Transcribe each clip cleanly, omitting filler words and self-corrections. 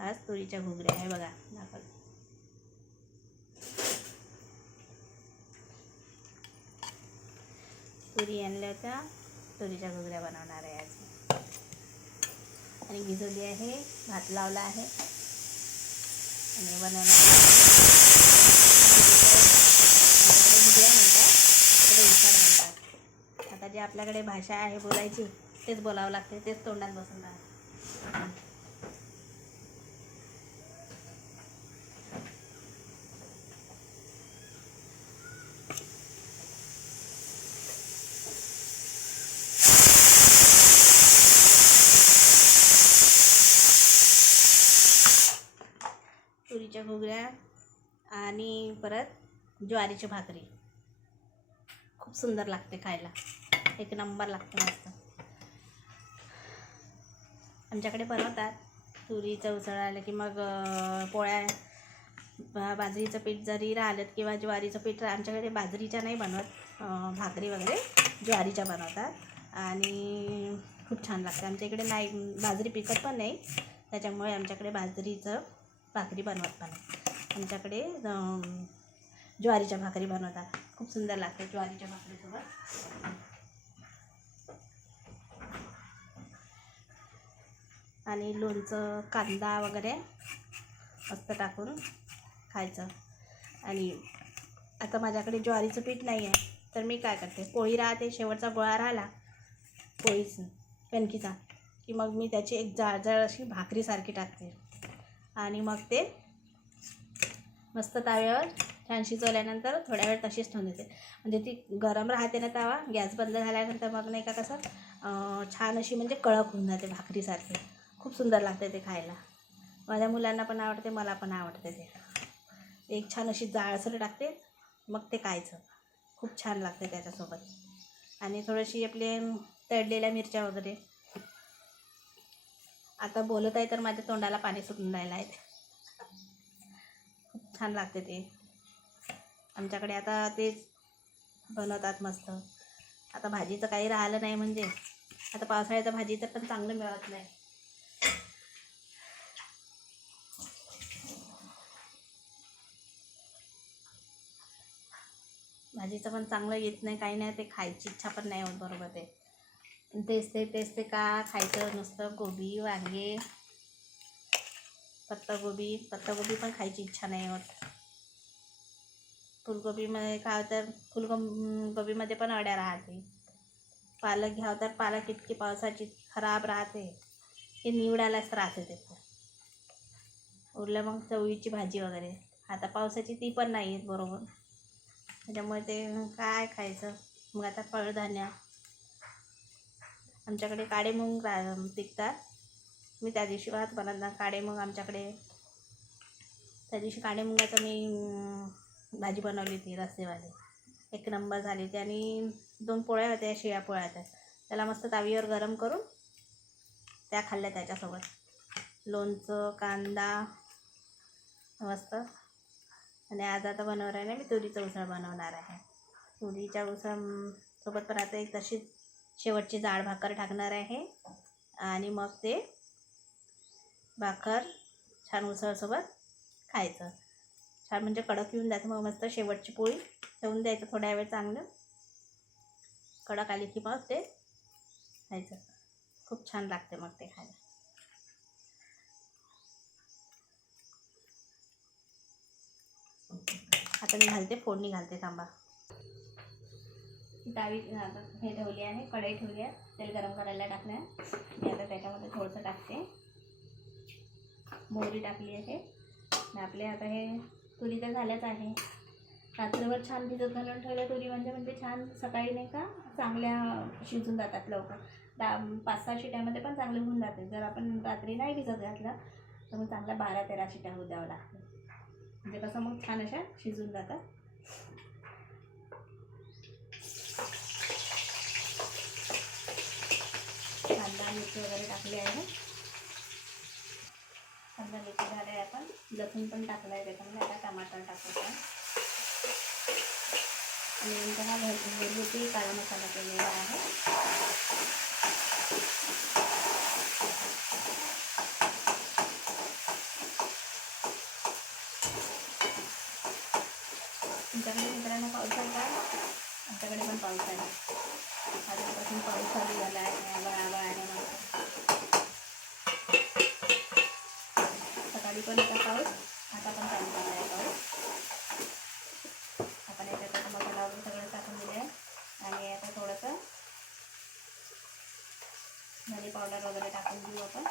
आज तुरीच्या घुगऱ्या आहे बघा दाखव. तुरी आणल्या होत्या, तुरीच्या घुगऱ्या बनवणार आहे आज. आणि भिजवली आहे, भात लावला आहे आणि बनवणार घुगऱ्या म्हणतात, तिकडे उसळ म्हणतात. आता जे आपल्याकडे भाषा आहे बोलायची तेच बोलावं लागते, तेच तोंडात बसून राहते. तुरीच्या घुगऱ्या आणि परत ज्वारीची भाकरी खूप सुंदर लागते खायला, एक नंबर लागते मस्त. आमच्याकडे बनवतात तुरीचं उसळ आलं की मग पोळ्या, बाजरीचं पीठ जरी राहिलं किंवा ज्वारीचं पीठ, आमच्याकडे बाजरीच्या नाही बनवत, भाकरी वगैरे ज्वारीच्या बनवतात आणि खूप छान लागते. आमच्या इकडे नाही, बाजरी पिकत पण नाही, त्याच्यामुळे आमच्याकडे बाजरीचं भाकरी बनवत पण नाही. आमच्याकडे ज्वारीच्या भाकरी बनवतात, खूप सुंदर लागते ज्वारीच्या भाकरीसोबत. आणि लोणचं, कांदा वगैरे मस्त टाकून खायचं. आणि आता माझ्याकडे ज्वारीचं पीठ नाही आहे, तर मी काय करते, पोळी राहते, शेवटचा गोळा राहिला पोळीच कणकीचा की मग मी त्याची एक जाड अशी भाकरीसारखी टाकते आणि मग ते मस्त तव्यावर छान शिजवल्यानंतर थोड्या वेळ तशीच ठेवून देते. म्हणजे ती गरम राहते ना तवा, गॅस बंद झाल्यानंतर मग नाही का कसं छान अशी म्हणजे कडक होऊन जाते भाकरीसारखी. खूप सुंदर लागते ते खायला. माझ्या मुलांना पण आवडते, मला पण आवडते ते. एक छान अशी जाडसर टाकते, मग ते खायचं, खूप छान लागते त्याच्यासोबत. आणि थोडीशी आपले तळलेल्या मिरच्या वगैरे. आता बोलत आहे तर माझ्या तोंडाला पाणी सुटून राहिलं आहे. खूप छान लागते ते. आमच्याकडे आता तेच बनवतात मस्त. आता भाजीचं काही राहिलं नाही, म्हणजे आता पावसाळ्याचं भाजीचं पण चांगलं मिळत नाही. भाजीचं पण चांगलं येत नाही, काही नाही, ते खायची इच्छा पण नाही होत बरोबर. तेच ते का खायचं नुसतं. गोबी, वांगे, पत्तागोबी पण खायची इच्छा नाही होत. फुलगोबीमध्ये खावं तर फुलगोबीमध्ये पण अड्या राहते. पालक घ्यावं तर पालक इतकी पावसाची खराब राहते, हे निवडायलाच राहते त्याचं. उरलं मग चवळीची भाजी वगैरे, आता पावसाची ती पण नाही येत बरोबर, त्याच्यामुळे ते काय खायचं. मग आता कडधान्य, आमच्याकडे काळे मूग पिकतात. मी त्या दिवशी भात बनवला काळे मूग आमच्याकडे. त्या दिवशी काळे मुगाचं मी भाजी बनवली होती रस्सेवाली, एक नंबर झाली होती. आणि 2 पोळ्या होत्या, शिळ्या पोळ्या होत्या, त्याला मस्त तावीवर गरम करून त्या खाल्ल्या त्याच्यासोबत. लोणचं, कांदा मस्त. आणि आज आता बनवणार आहे ना मी तुरीचं उसळ बनवणार आहे. तुरीच्या उसळ सोबत पण आता एक तशीच शेवटची जाड भाकर टाकणार आहे आणि मग ते भाकर छान उसळसोबत खायचं. छान म्हणजे कडक येऊन जातं, मग मस्त शेवटची पोळी ठेवून द्यायचं थोड्या वेळ, चांगलं कडक आली की मग ते खायचं. खूप छान लागते मग ते खायला. आता मी घालते, फोडणी घालते, थांबा. तावी हे ठेवली आहे, कढई ठेवली आहे, तेल गरम करायला टाकलं आहे. मी आता त्याच्यामध्ये थोडंसं टाकते, मोहरी टाकली आहे. आपले आता हे तुरी तर झाल्याच आहे. रात्रभर छान भिजत घालून ठेवल्या तुरी, म्हणजे छान सकाळी नाही का चांगल्या शिजून जातात लवकर. 5-6 शिट्यामध्ये पण चांगले होऊन जाते. जर आपण रात्री नाही भिजत घातलं तर मग चांगल्या 12-13 शिट्या होऊ द्यावं लागतं, म्हणजे कसं मग छान अशा शिजून जातात. कांदा मिरची वगैरे टाकली आहे. कांदा मिरची झाले आहे, आपण लसूण पण टाकलं आहे त्याच्यामध्ये. आता टमाटर टाकायचं आहे आणि नंतर हा घरगुती काळा मसाला केलेला आहे. पावसाने. आजपासून पाऊस चालू झाला आहे. आभाळ आहे म्हणून सकाळी पण होता पाऊस, आता पण चालू झाला आहे पाऊस. आपण याच्यात मसाला वगैरे सगळं टाकून दिलं आहे आणि आता थोडंसं धने पावडर वगैरे टाकून देऊ आपण.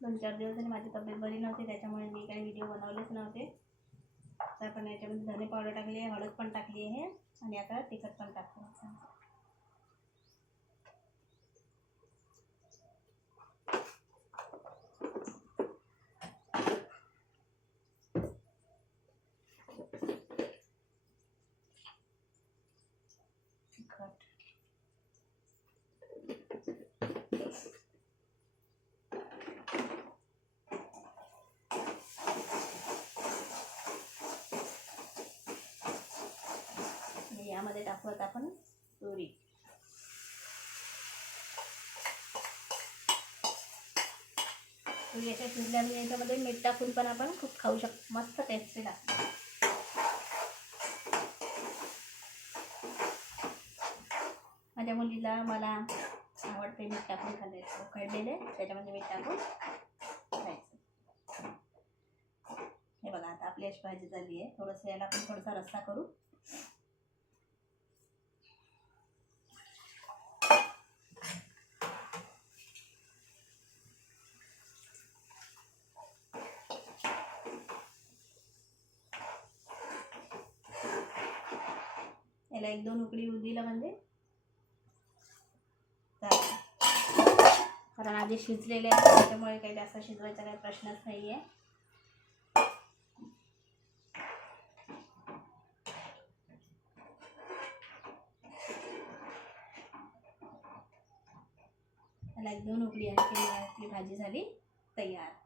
दोन चार दिवस झाले माझी तब्येत बरी नव्हती, त्याच्यामुळे मी काही व्हिडिओ बनवलेच नव्हते. तर आपण याच्यामध्ये धने पावडर टाकली आहे, हळद पण टाकली आहे आणि आता तिखट पण टाकतो. आणि यामध्ये टाकूयात आपण तुरी. तुरी याच्या शिजल्याने याच्यामध्ये मीठ टाकून पण आपण खूप खाऊ शकतो, मस्त टेस्टी लागते. माझ्या मुलीला मला आवडते मीठ टाकून खायचं, उकडलेले त्याच्यामध्ये मीठ टाकून खायचं. हे बघा आता आपली अशी भाजी झाली आहे. थोडंसं याला आपण थोडासा रस्सा करू. याला 1-2 उकळी येऊ दिलं म्हणजे झालं. कारण आधी शिजलेले आहे त्याच्यामुळे काही जास्त शिजवायचा काही प्रश्नच नाही आहे. याला 1-2 उकळी आणखी आपली भाजी झाली तयार.